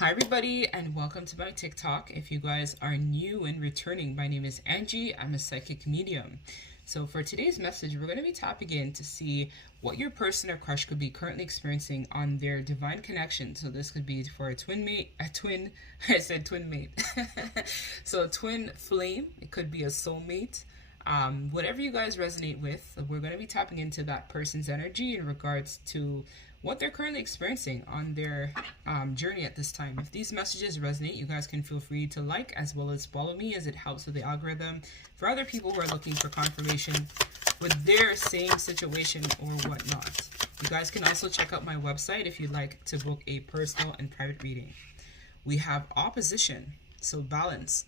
Hi everybody and welcome to my TikTok. If you guys are new and returning, my name is Angie. I'm a psychic medium. So for today's message, we're going to be tapping in to see what your person or crush could be currently experiencing on their divine connection. So this could be for I said twin mate. So a twin flame, it could be a soulmate. Whatever you guys resonate with, we're going to be tapping into that person's energy in regards to what they're currently experiencing on their journey at this time. If these messages resonate, you guys can feel free to like as well as follow me, as it helps with the algorithm for other people who are looking for confirmation with their same situation or whatnot. You guys can also check out my website if you'd like to book a personal and private reading. We have opposition, so balance.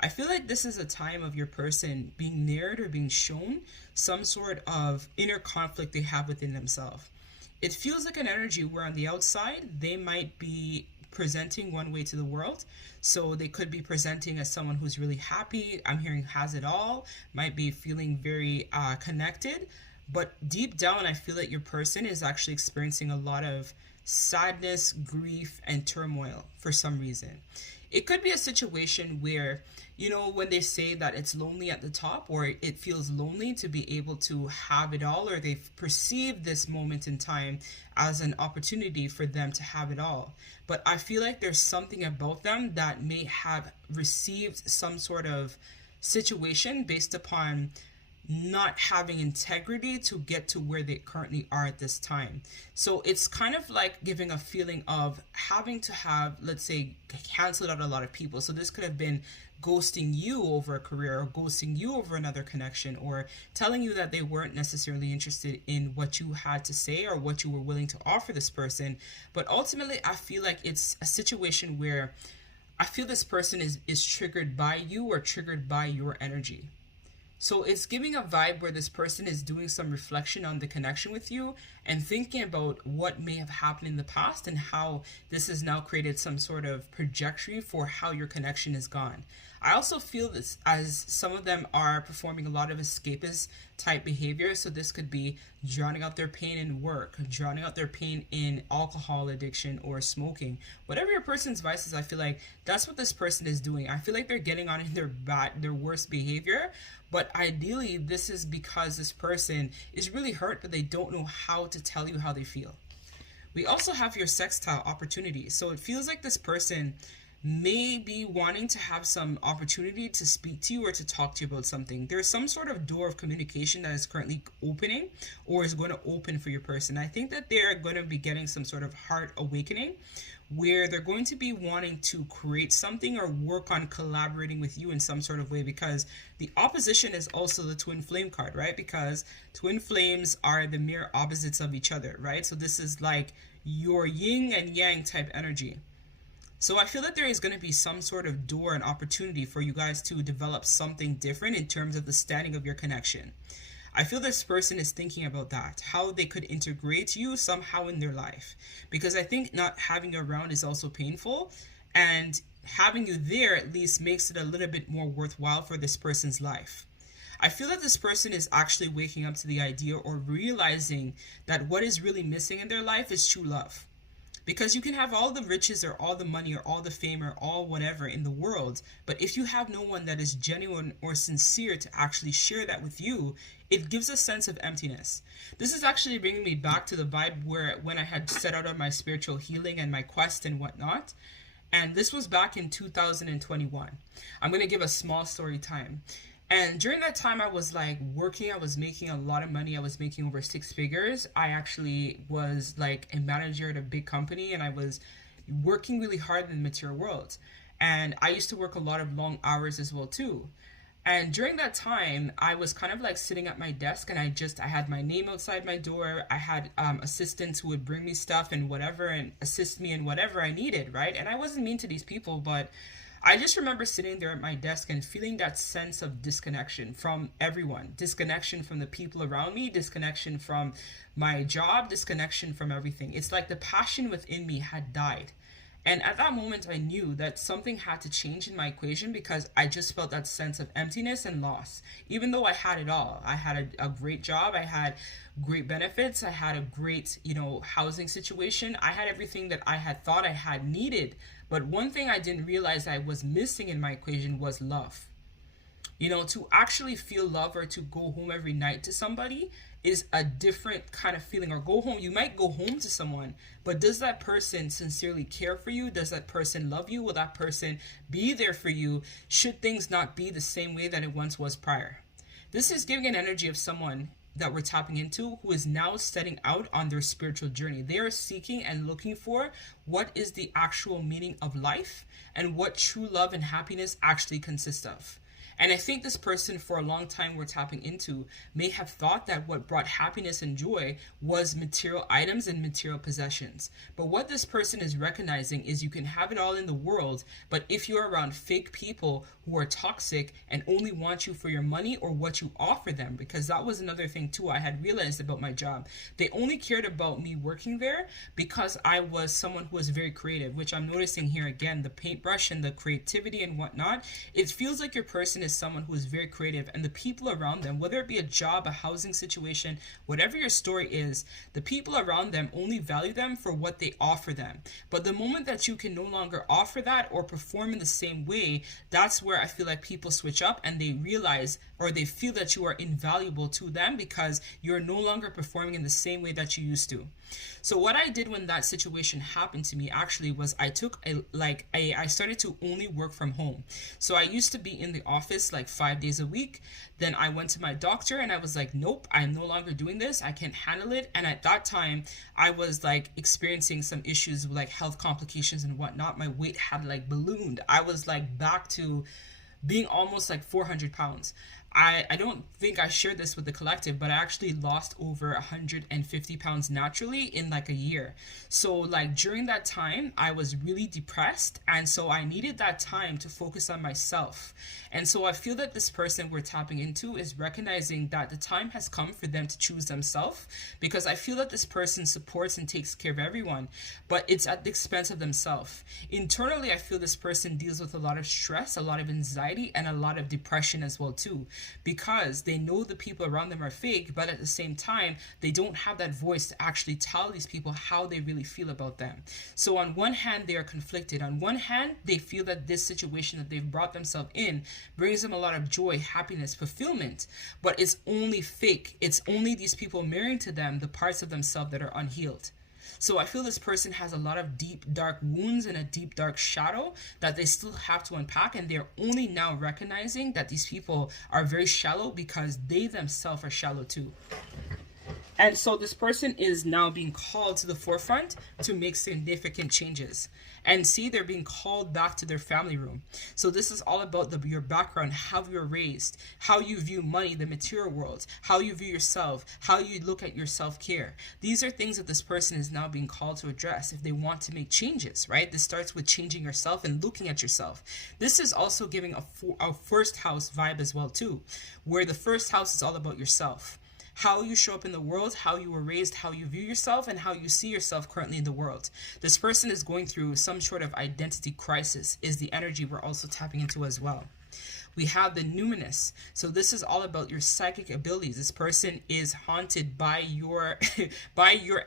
I feel like this is a time of your person being narrowed or being shown some sort of inner conflict they have within themselves. It feels like an energy where on the outside, they might be presenting one way to the world. So they could be presenting as someone who's really happy. I'm hearing has it all, might be feeling very connected. But deep down, I feel that your person is actually experiencing a lot of sadness, grief, and turmoil for some reason. It could be a situation where, you know, when they say that it's lonely at the top, or it feels lonely to be able to have it all, or they've perceived this moment in time as an opportunity for them to have it all. But I feel like there's something about them that may have received some sort of situation based upon not having integrity to get to where they currently are at this time. So it's kind of like giving a feeling of having to have, let's say, canceled out a lot of people. So this could have been ghosting you over a career, or ghosting you over another connection, or telling you that they weren't necessarily interested in what you had to say or what you were willing to offer this person. But ultimately, I feel like it's a situation where I feel this person is triggered by you or triggered by your energy. So it's giving a vibe where this person is doing some reflection on the connection with you and thinking about what may have happened in the past and how this has now created some sort of trajectory for how your connection is gone. I also feel this as some of them are performing a lot of escapist type behavior. So this could be drowning out their pain in work, drowning out their pain in alcohol addiction or smoking. Whatever your person's vice is, I feel like that's what this person is doing. I feel like they're getting on in their worst behavior. But ideally, this is because this person is really hurt, but they don't know how to tell you how they feel. We also have your sextile opportunity. So it feels like this person may be wanting to have some opportunity to speak to you or to talk to you about something. There's some sort of door of communication that is currently opening or is going to open for your person. I think that they're going to be getting some sort of heart awakening where they're going to be wanting to create something or work on collaborating with you in some sort of way, because the opposition is also the twin flame card, right? Because twin flames are the mirror opposites of each other, right? So this is like your yin and yang type energy. So I feel that there is going to be some sort of door and opportunity for you guys to develop something different in terms of the standing of your connection. I feel this person is thinking about that, how they could integrate you somehow in their life. Because I think not having you around is also painful, and having you there at least makes it a little bit more worthwhile for this person's life. I feel that this person is actually waking up to the idea or realizing that what is really missing in their life is true love. Because you can have all the riches or all the money or all the fame or all whatever in the world, but if you have no one that is genuine or sincere to actually share that with you, it gives a sense of emptiness. This is actually bringing me back to the vibe where when I had set out on my spiritual healing and my quest and whatnot, and this was back in 2021. I'm going to give a small story time. And during that time, I was like working, I was making a lot of money. I was making over 6 figures. I actually was like a manager at a big company, and I was working really hard in the material world. And I used to work a lot of long hours as well too. And during that time, I was kind of like sitting at my desk, and I had my name outside my door. I had assistants who would bring me stuff and whatever and assist me in whatever I needed, right? And I wasn't mean to these people, but I just remember sitting there at my desk and feeling that sense of disconnection from everyone, disconnection from the people around me, disconnection from my job, disconnection from everything. It's like the passion within me had died. And at that moment, I knew that something had to change in my equation because I just felt that sense of emptiness and loss. Even though I had it all, I had a great job, I had great benefits, I had a great, housing situation. I had everything that I had thought I had needed. But one thing I didn't realize I was missing in my equation was love. To actually feel love or to go home every night to somebody is a different kind of feeling. Or go home, you might go home to someone, but does that person sincerely care for you? Does that person love you? Will that person be there for you should things not be the same way that it once was prior? This is giving an energy of someone that we're tapping into who is now setting out on their spiritual journey. They are seeking and looking for what is the actual meaning of life and what true love and happiness actually consists of. And I think this person, for a long time we're tapping into, may have thought that what brought happiness and joy was material items and material possessions. But what this person is recognizing is you can have it all in the world, but if you're around fake people who are toxic and only want you for your money or what you offer them, because that was another thing too I had realized about my job. They only cared about me working there because I was someone who was very creative, which I'm noticing here again, the paintbrush and the creativity and whatnot. It feels like your person is someone who is very creative, and the people around them, whether it be a job, a housing situation, whatever your story is, the people around them only value them for what they offer them. But the moment that you can no longer offer that or perform in the same way, that's where I feel like people switch up and they realize or they feel that you are invaluable to them because you're no longer performing in the same way that you used to. So what I did when that situation happened to me actually was I started to only work from home. So I used to be in the office like 5 days a week. Then I went to my doctor and I was like, nope, I'm no longer doing this. I can't handle it. And at that time, I was like experiencing some issues with like health complications and whatnot. My weight had like ballooned. I was like back to being almost like 400 pounds. I don't think I shared this with the collective, but I actually lost over 150 pounds naturally in like a year. So like during that time, I was really depressed. And so I needed that time to focus on myself. And so I feel that this person we're tapping into is recognizing that the time has come for them to choose themselves, because I feel that this person supports and takes care of everyone, but it's at the expense of themselves. Internally, I feel this person deals with a lot of stress, a lot of anxiety, and a lot of depression as well too, because they know the people around them are fake, but at the same time, they don't have that voice to actually tell these people how they really feel about them. So on one hand, they are conflicted. On one hand, they feel that this situation that they've brought themselves in brings them a lot of joy, happiness, fulfillment, but it's only fake. It's only these people mirroring to them the parts of themselves that are unhealed. So I feel this person has a lot of deep, dark wounds and a deep, dark shadow that they still have to unpack. And they're only now recognizing that these people are very shallow because they themselves are shallow too. And so this person is now being called to the forefront to make significant changes. And see, they're being called back to their family room. So this is all about your background, how you were raised, how you view money, the material world, how you view yourself, how you look at your self-care. These are things that this person is now being called to address if they want to make changes, right? This starts with changing yourself and looking at yourself. This is also giving a first house vibe as well too, where the first house is all about yourself. How you show up in the world, how you were raised, how you view yourself, and how you see yourself currently in the world. This person is going through some sort of identity crisis, is the energy we're also tapping into as well. We have the numinous. So this is all about your psychic abilities. This person is haunted by your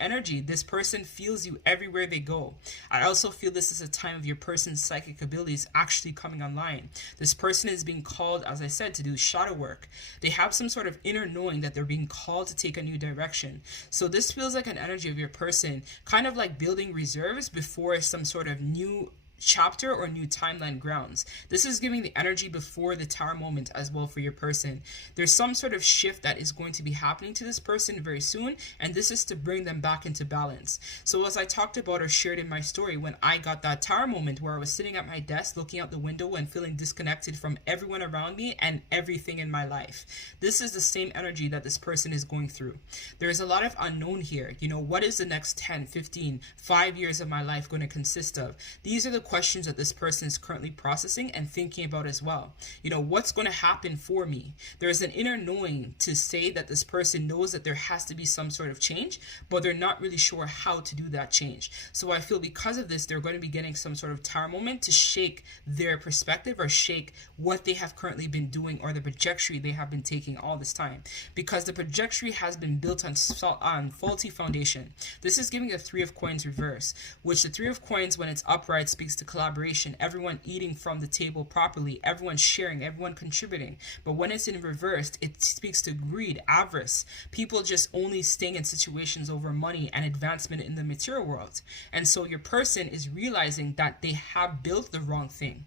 energy. This person feels you everywhere they go. I also feel this is a time of your person's psychic abilities actually coming online. This person is being called, as I said, to do shadow work. They have some sort of inner knowing that they're being called to take a new direction. So this feels like an energy of your person kind of like building reserves before some sort of new chapter or new timeline grounds. This is giving the energy before the tower moment as well for your person. There's some sort of shift that is going to be happening to this person very soon, and this is to bring them back into balance. So as I talked about or shared in my story, when I got that tower moment where I was sitting at my desk looking out the window and feeling disconnected from everyone around me and everything in my life, this is the same energy that this person is going through. There's a lot of unknown here. What is the next 10, 15, 5 years of my life going to consist of? These are the questions that this person is currently processing and thinking about as well. You know, what's going to happen for me? There's an inner knowing to say that this person knows that there has to be some sort of change, but they're not really sure how to do that change. So I feel because of this, they're going to be getting some sort of tower moment to shake their perspective or shake what they have currently been doing or the trajectory they have been taking all this time, because the trajectory has been built on faulty foundation. This is giving a Three of Coins reverse, which the Three of Coins, when it's upright, speaks to collaboration, everyone eating from the table properly, everyone sharing, everyone contributing. But when it's in reversed, it speaks to greed, avarice, people just only staying in situations over money and advancement in the material world. And so your person is realizing that they have built the wrong thing.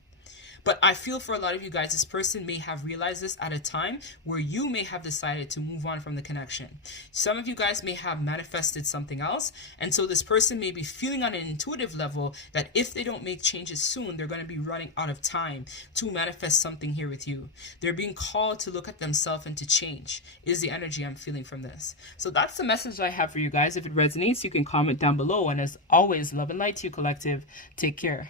But I feel for a lot of you guys, this person may have realized this at a time where you may have decided to move on from the connection. Some of you guys may have manifested something else. And so this person may be feeling on an intuitive level that if they don't make changes soon, they're going to be running out of time to manifest something here with you. They're being called to look at themselves and to change, is the energy I'm feeling from this. So that's the message I have for you guys. If it resonates, you can comment down below. And as always, love and light to you, collective. Take care.